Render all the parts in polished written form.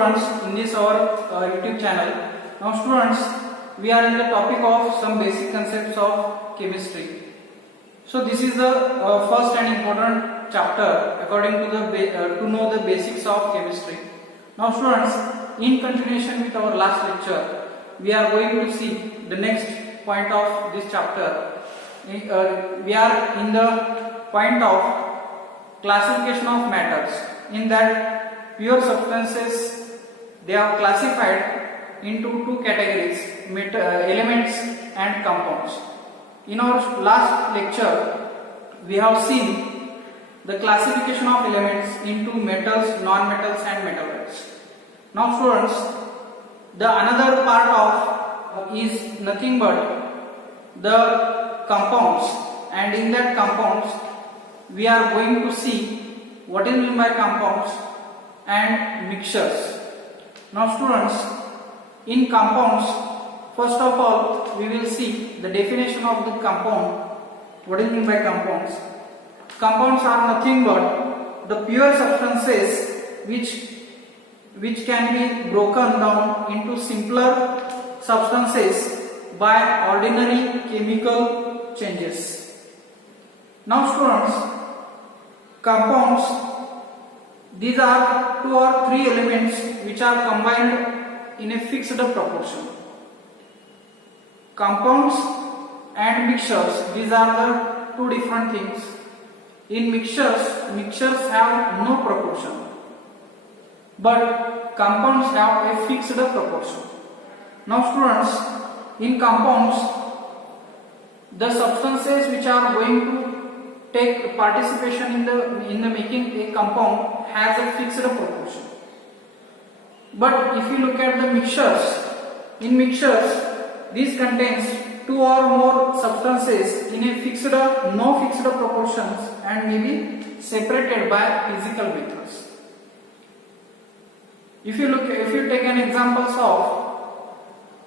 students, in this our YouTube channel. Now students, we are in the topic of some basic concepts of chemistry. So this is the first and important chapter according to the to know the basics of chemistry. Now students, in continuation with our last lecture, we are going to see the next point of this chapter. We are in the point of classification of matters. In that, pure substances, they are classified into two categories, elements and compounds. In our last lecture, we have seen the classification of elements into metals, non-metals and metalloids. Now students, the another part of is nothing but the compounds, and in that compounds we are going to see what is meant by compounds and mixtures. Now students, in compounds, first of all we will see the definition of the compound. What is meant by compounds? Compounds are nothing but the pure substances which can be broken down into simpler substances by ordinary chemical changes. Now students, compounds, these are two or three elements which are combined in a fixed proportion. Compounds and mixtures, these are the two different things. In mixtures have no proportion, but compounds have a fixed proportion. Now students, in compounds, the substances which are going to take participation in the making a compound has a fixed proportion. But if you look at the mixtures, in mixtures, this contains two or more substances in a no fixed proportions and may be separated by physical methods. If you take an examples of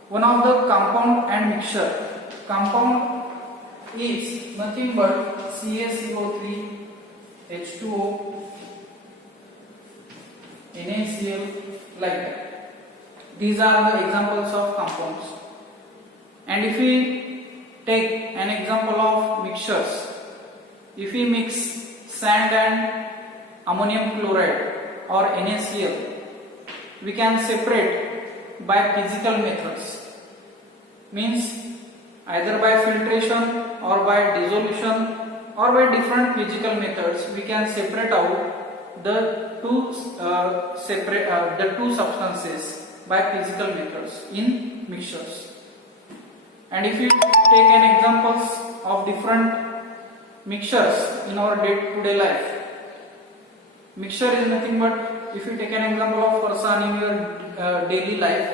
one of the compound and mixture. Compound is nothing but CaCO3, H2O, NaCl, like that. These are the examples of compounds. And if we take an example of mixtures, if we mix sand and ammonium chloride or NaCl, we can separate by physical methods. Means either by filtration or by dissolution or by different physical methods, we can separate out the two substances by physical methods in mixtures. And if you take an examples of different mixtures in our day-to-day life, mixture is nothing but, if you take an example of person in your daily life,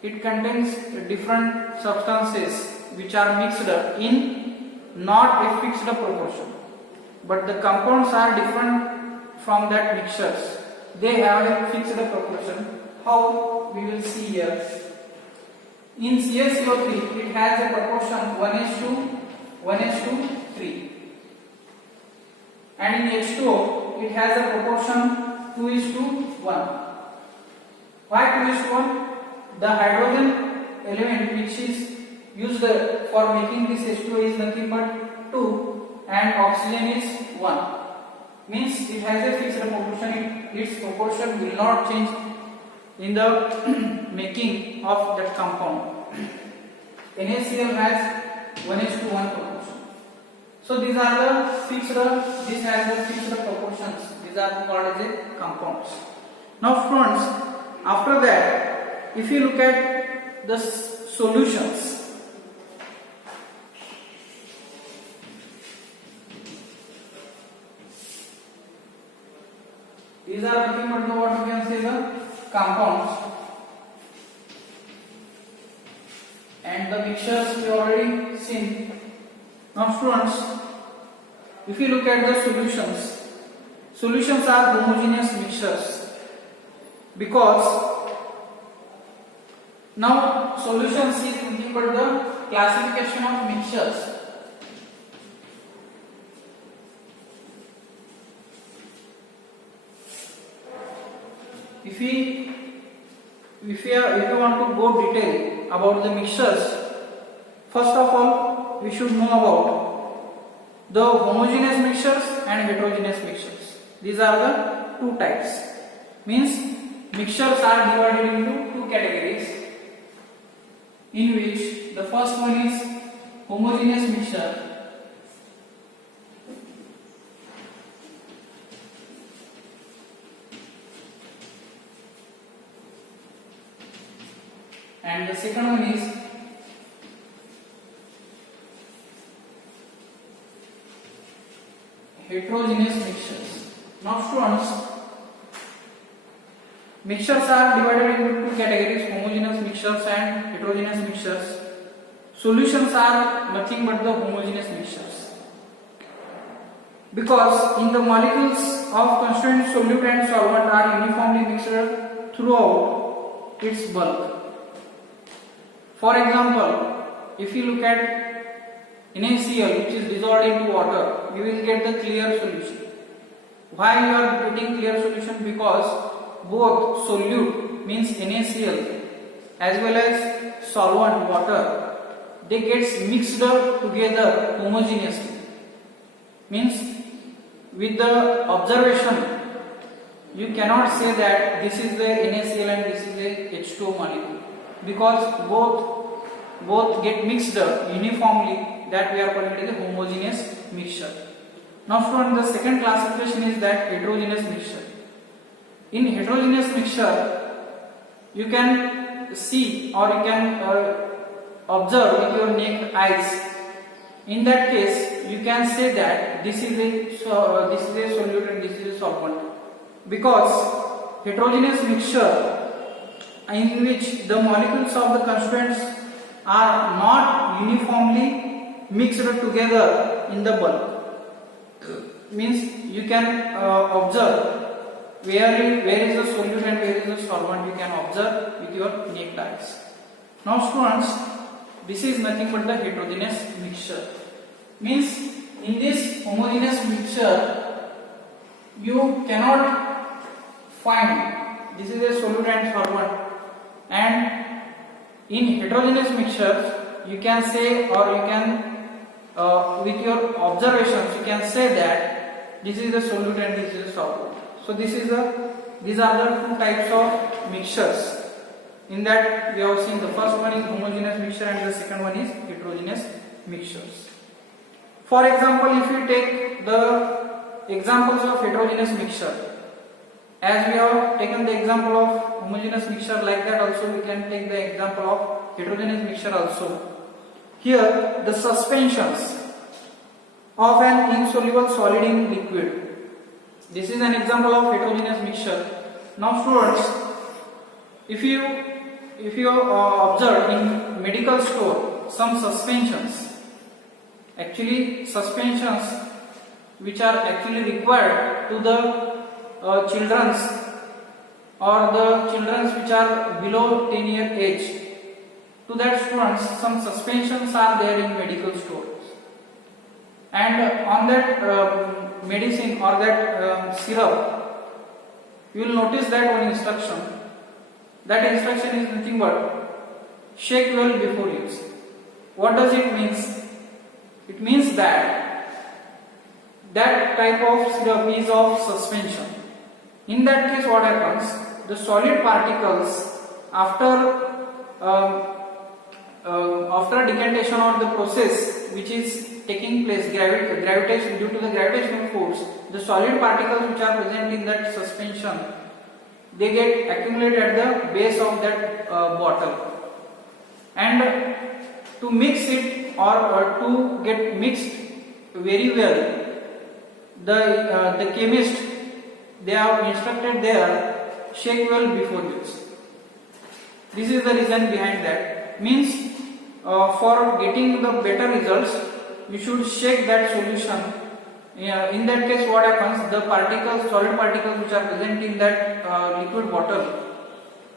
it contains different substances which are mixed in not a fixed proportion, but the compounds are different from that mixtures. They have a fixed proportion. How? We will see here. In CaCO3, it has a proportion 1:3, and in H2O, it has a proportion 2:1. Why 2:1? The hydrogen element which is used for making this H2O is nothing but 2 and oxygen is 1. Means it has a fixed proportion. Its proportion will not change in the making of that compound. NaCl has 1:1 proportion. So these are the fixed, this has the fixed proportions. These are called as a compounds. Now students, after that, if you look at the solutions, these are nothing but what we can say the compounds, and the mixtures we already seen. Now students, if you look at the solutions are homogeneous mixtures, because now solutions is nothing but the classification of mixtures. If we if you want to go detail about the mixtures, first of all we should know about the homogeneous mixtures and heterogeneous mixtures. These are the two types. Means mixtures are divided into two categories, in which the first one is homogeneous mixture and the second one is heterogeneous mixtures. Now students, mixtures are divided into two categories, homogeneous mixtures and heterogeneous mixtures. Solutions are nothing but the homogeneous mixtures, because in the molecules of constituent solute and solvent are uniformly mixed throughout its bulk. For example, if you look at NaCl, which is dissolved into water, you will get the clear solution. Why you are getting clear solution? Because both solute means NaCl as well as solvent water, they gets mixed together homogeneously. Means with the observation you cannot say that this is the NaCl and this is the H2O molecule, because both get mixed uniformly, that we are calling it a homogeneous mixture. Now student, the second classification is that heterogeneous mixture. In heterogeneous mixture, you can see or you can observe with your naked eyes. In that case, you can say that this is a solute and this is a solvent, because heterogeneous mixture in which the molecules of the constituents are not uniformly mixed together in the bulk. Means you can observe where is the solute and where is the solvent, you can observe with your naked eyes. Now students, this is nothing but the heterogeneous mixture. Means in this homogeneous mixture you cannot find this is a solute and solvent, and in heterogeneous mixtures you can say, or you can with your observations you can say that this is the solute and this is the solvent. So these are the two types of mixtures. In that we have seen the first one is homogeneous mixture and the second one is heterogeneous mixtures. For example, if you take the examples of heterogeneous mixture, as we have taken the example of homogeneous mixture, like that also we can take the example of heterogeneous mixture also. Here the suspensions of an insoluble solid in liquid. This is an example of heterogeneous mixture. Now students, if you observe in medical store some suspensions, actually suspensions which are actually required to the children's or the children's which are below 10-year age, to that students some suspensions are there in medical stores, and on that medicine or that syrup you will notice that one instruction. That instruction is nothing but shake well before use. What does it means? It means that type of syrup is of suspension. In that case what happens? The solid particles after decantation or the process which is taking place, gravitation, due to the gravitational force, the solid particles which are present in that suspension, they get accumulated at the base of that bottle, and to mix it or to get mixed very well, the chemist, they are instructed there, shake well before use. This is the reason behind that. Means for getting the better results you should shake that solution. In that case what happens, the particles, solid particles which are present in that liquid bottle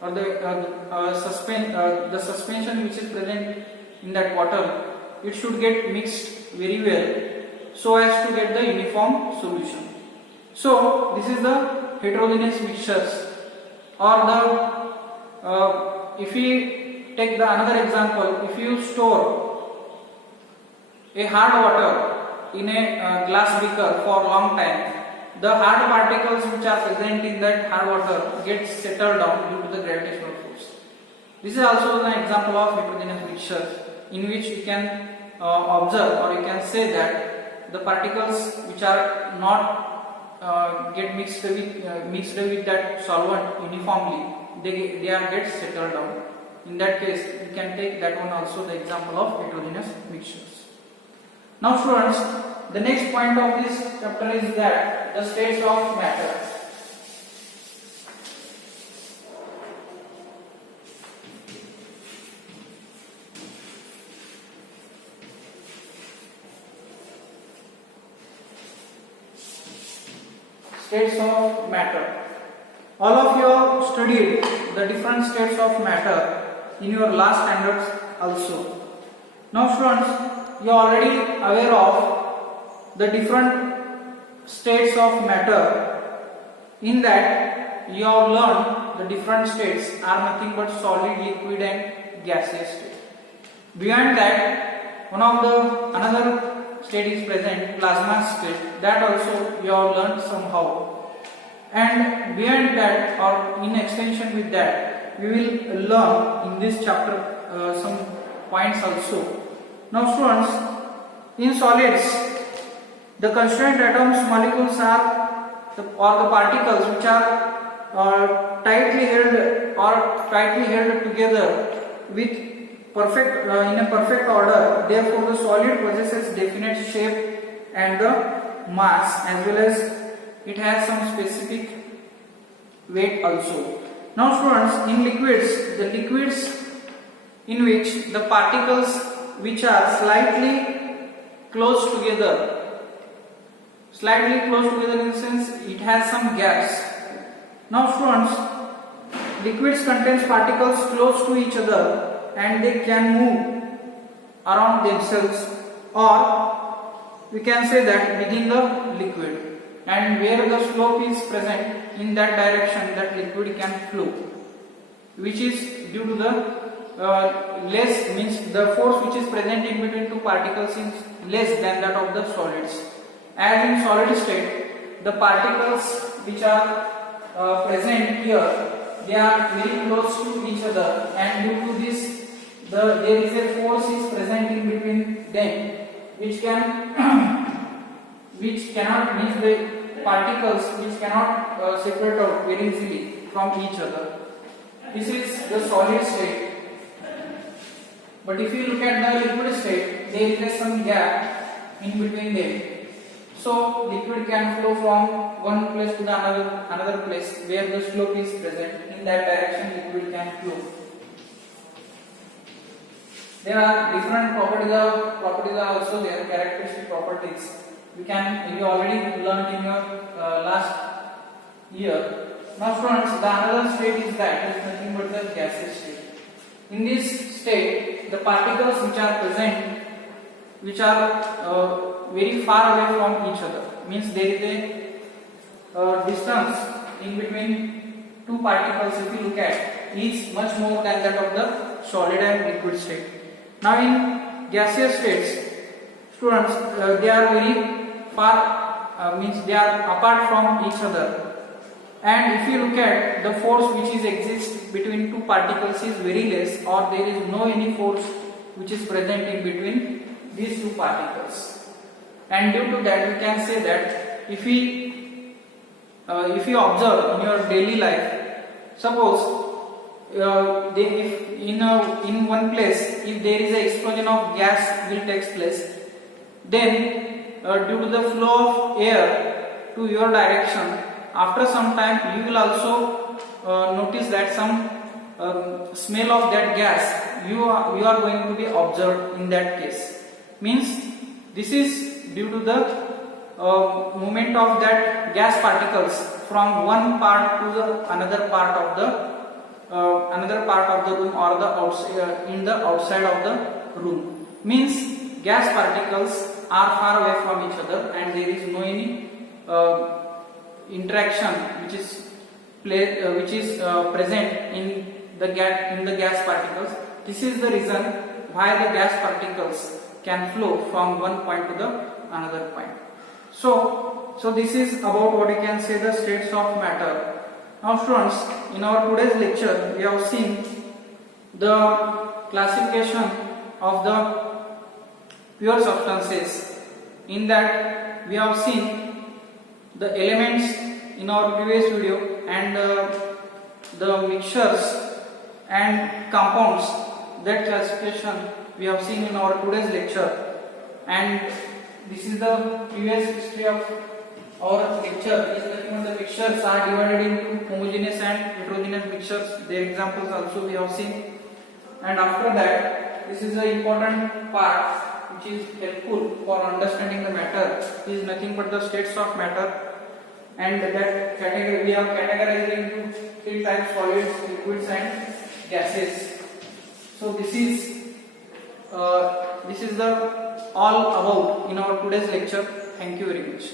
or the suspension which is present in that bottle, it should get mixed very well so as to get the uniform solution. So this is the heterogeneous mixtures or if we take the another example, if you store a hard water in a glass beaker for a long time, the hard particles which are present in that hard water get settled down due to the gravitational force. This is also an example of heterogeneous mixture in which you can observe, or you can say that the particles which are not get mixed with that solvent uniformly, they are get settled down. In that case, you can take that one also the example of heterogeneous mixtures. Now students, the next point of this chapter is that the states of matter. States of matter. All of you have studied the different states of matter in your last standards also. Now students, you are already aware of the different states of matter. In that you have learned the different states are nothing but solid, liquid and gaseous state. Beyond that, another state is present, plasma state. That also you have learned somehow. And beyond that, or in extension with that, we will learn in this chapter some points also. Now students, in solids, the constituent atoms, molecules are the particles which are tightly held together with perfect in a perfect order. Therefore, the solid possesses definite shape and the mass, as well as it has some specific weight also. Now students, in liquids, the liquids in which the particles which are slightly close together in the sense it has some gaps. Now students, liquids contains particles close to each other and they can move around themselves, or we can say that within the liquid, and where the slope is present, in that direction that liquid can flow, which is due to the less, means the force which is present in between two particles is less than that of the solids. As in solid state, the particles which are present here, they are very close to each other, and due to this there is a force is present in between them, which cannot, means the particles which cannot separate out very easily from each other. This is the solid state. But if you look at the liquid state, there is some gap in between them. So liquid can flow from one place to the another place where the slope is present. In that direction, liquid can flow. There are different properties are also there, characteristic properties. You already learned in your last year. Now students, the another state is that is nothing but the gaseous state. In this state, the particles which are present, which are very far away from each other, means there is a distance in between two particles, if you look at, is much more than that of the solid and liquid state. Now in gaseous states, students, they are very far, means they are apart from each other. And if you look at the force which is exists between two particles is very less, or there is no any force which is present in between these two particles. And due to that, we can say that if you observe in your daily life, suppose if in one place, if there is an explosion of gas will take place, then due to the flow of air to your direction, after some time you will also notice that some smell of that gas you are going to be observed in that case. Means this is due to the movement of that gas particles from one part to the another part of the room, or the outside, in the outside of the room. Means gas particles are far away from each other and there is no any interaction which is present in in the gas particles. This is the reason why the gas particles can flow from one point to the another point. So this is about what you can say the states of matter. Now students, in our today's lecture we have seen the classification of the pure substances. In that we have seen the elements in our previous video and the mixtures and compounds. That classification we have seen in our today's lecture, and this is the previous history of our lecture. Is that the mixtures are divided into homogeneous and heterogeneous mixtures. Their examples also we have seen, and after that this is the important part which is helpful for understanding the matter. It is nothing but the states of matter, and that category we have categorized into three types: solids, liquids and gases. So this is the all about in our today's lecture. Thank you very much.